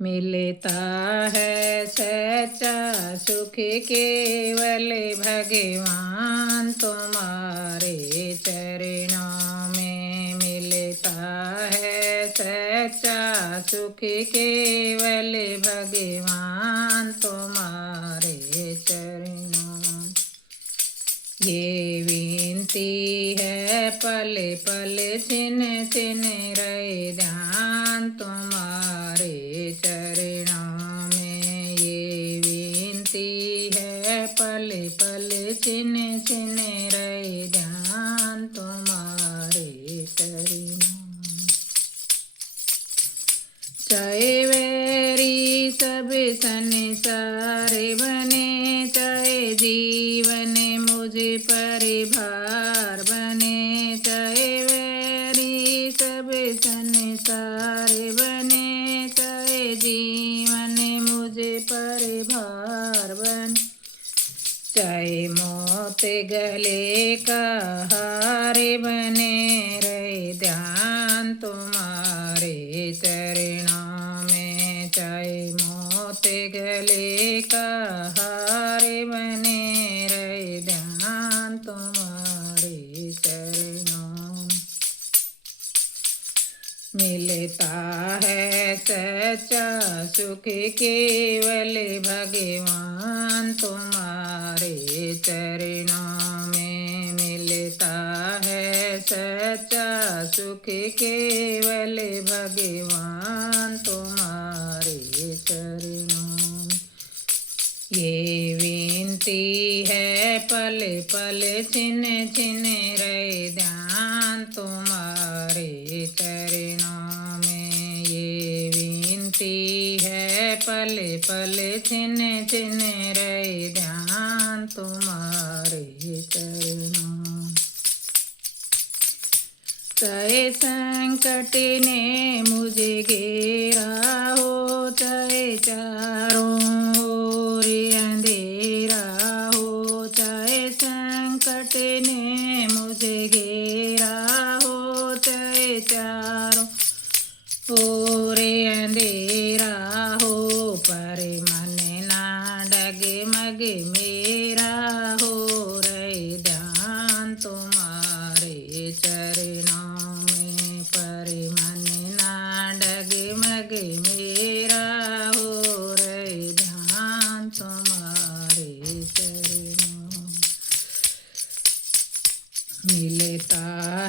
मिलता है सच्चा सुख केवल भगवान तुम्हारे चरणों में। मिलता है सच्चा सुख केवल भगवान तुम्हारे चरणों। ये विनती है पल पल छिन छिन रहे ध्यान तुम्हारे चरणों में। ये विनती है पल पल छिन छिन रहे ध्यान तुम्हारे चरणों। चाहे वैरी सब संसार बने, चाहे जीवन मुझ पर भार बने। चाहे वैरी सब संसार बने, चाहे जीवन मुझ पर भार बने। चाहे मौत गले का हार बने, रहे ध्यान तुम्हारे चरणों में। चाहे मौत गले का हार बने, रहे ध्यान तुम्हारे चरणों। मिलता है सच्चा सुख केवल भगवान तुम्हारे चरणों में। मिलता है सच्चा सुख केवल भगवान तुम्हारे चरणों। ये विनती है पल पल छिन छिन रहे ध्यान तुम्हारे चरणों में। ये विनती है पल पल छिन छिन रहे ध्यान तुम्हारे चरणों। चाहे संकट ने मुझे घेरा हो, चाहे चारों ओर अंधेरा हो। चाहे संकट ने मुझे घेरा हो, चाहे चारों ओर अंधेरा हो। पर मन ना डगमग मेरा हो, रहे ध्यान तुम्हारे चरणों में। पर मन ना डगमग मेरा हो, रहे ध्यान तुम्हारे चरणों। मिलता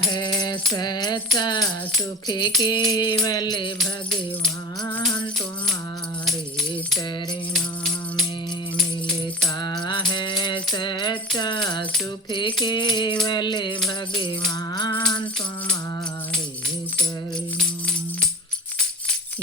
है सच्चा सुख केवल भगवान तुम्हारे चरणों में। मिलता है सच्चा सुख केवल भगवान तुम्हारे चरणों।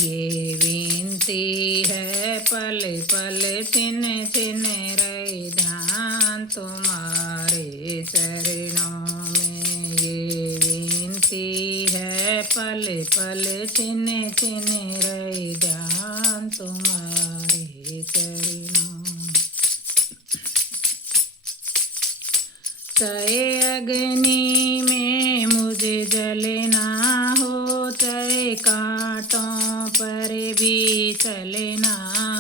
ये विनती है पल पल छिन छिन रहे ध्यान तुम्हारे चरणों में। ये विनती है पल पल छिन छिन रहे ध्यान तुम्हारे चरणों। चाहे अग्नि में मुझे जलना हो, चाहे कांटों पर भी चलना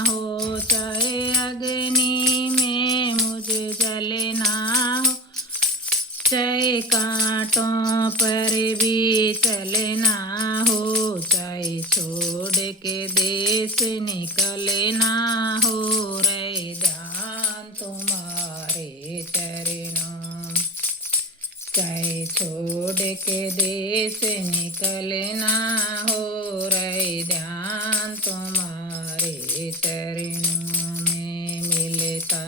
हो। चाहे अग्नि में मुझे जलना हो, चाहे कांटों पर भी चलना हो। चाहे छोड़ के देश निकलना हो, रहे ध्यान तुम्हारे चरणों। चाहे छोड़ के देश निकलना हो, रहे ध्यान तुम्हारे चरणों में। मिलता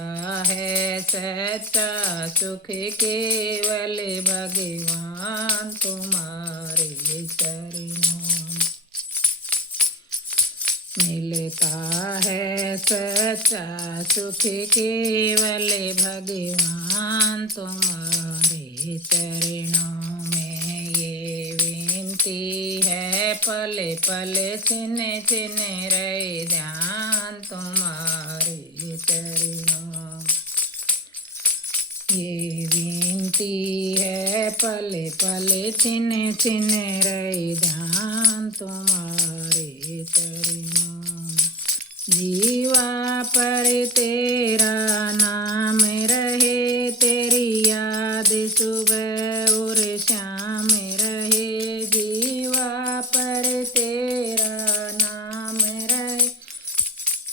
है सच्चा सुख केवल भगवान तुम्हारे चरणों। मिलता है सच्चा सुख केवल भगवान तुम्हारे चरणों में। ये विनती है पल पल छिन छिन रहे ध्यान तुम्हारे चरणों। ये विनती है पल पल छिन छिन रहे ध्यान तुम्हारे चरणों। जीवा पर तेरा नाम रहे, तेरी याद सुबह और शाम रहे। जीवा पर तेरा नाम रहे,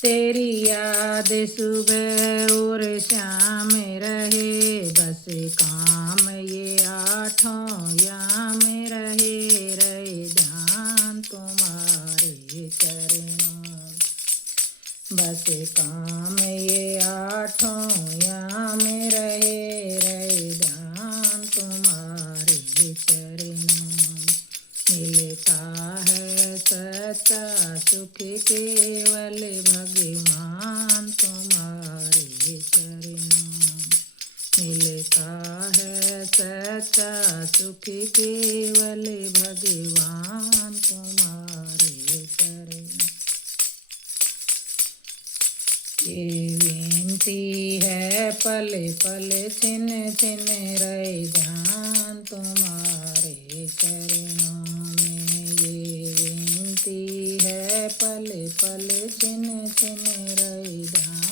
तेरी याद सुबह और शाम रहे। बस काम ये आठों याम रहे, रहे ध्यान तुम्हारे चरणों। बस काम ये आठों याम रहे, रहे ध्यान तुम्हारे चरणों। मिलता है सच्चा सुख केवल भगवान तुम्हारे चरणों। मिलता है सच्चा सुख केवल भगवान तुम्हारे चरणों। ये विनती है पल पल छिन छिन रहे ध्यान तुम्हारे चरणों में। ये विनती है पल पल छिन छिन रहे ध्यान